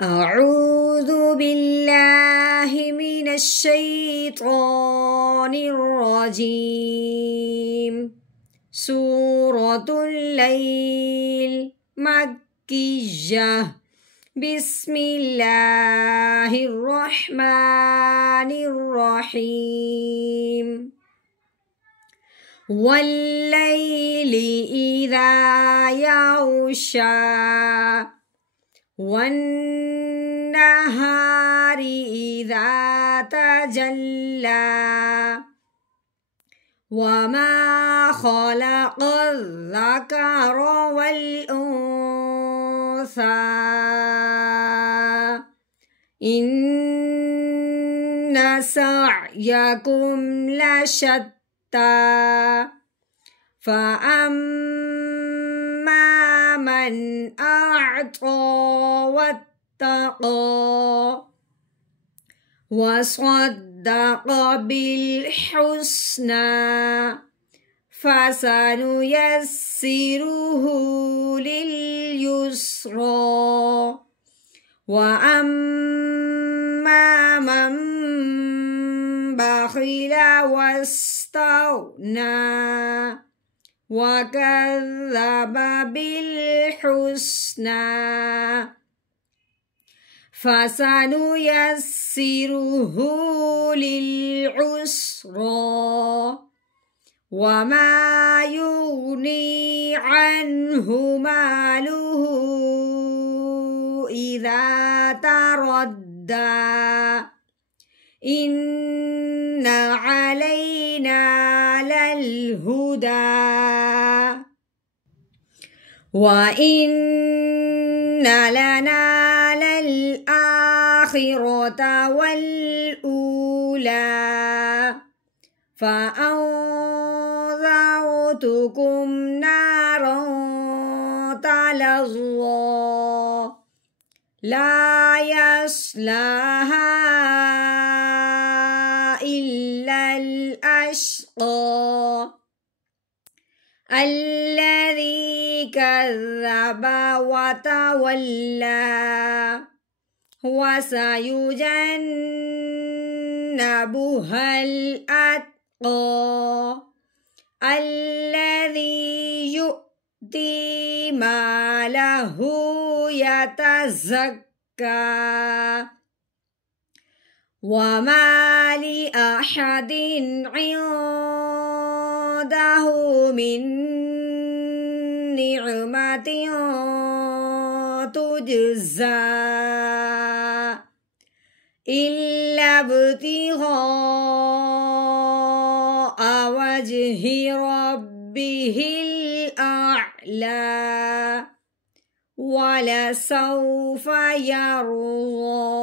أعوذ بالله من الشيطان الرجيم. سورة الليل مكية. بسم الله الرحمن الرحيم. والليل إذا يغشى والنهار إذا تجلى وما خلق الذكر والأنثى إن سعيكم لشتى فأما من أعطى واتقى وصدق بالحسنى فسنيسره لليسرى وأما من بخل واستغنى وكذب بالحسنى فسنيسره للعسرى وما يغني عنه ماله إذا تردى إن علينا للهدى وإن لنا للآخرة والأولى فأنذرتكم نارا تلظى لا يصلاها إلا الأشقى الذي كذب وتولى وسيجنبها الأتقى الذي يؤتي ماله يتزكى وما لأحد عنده من نعمة تجزى إلا ابتغاء وجه ربه الأعلى ولسوف يرضى.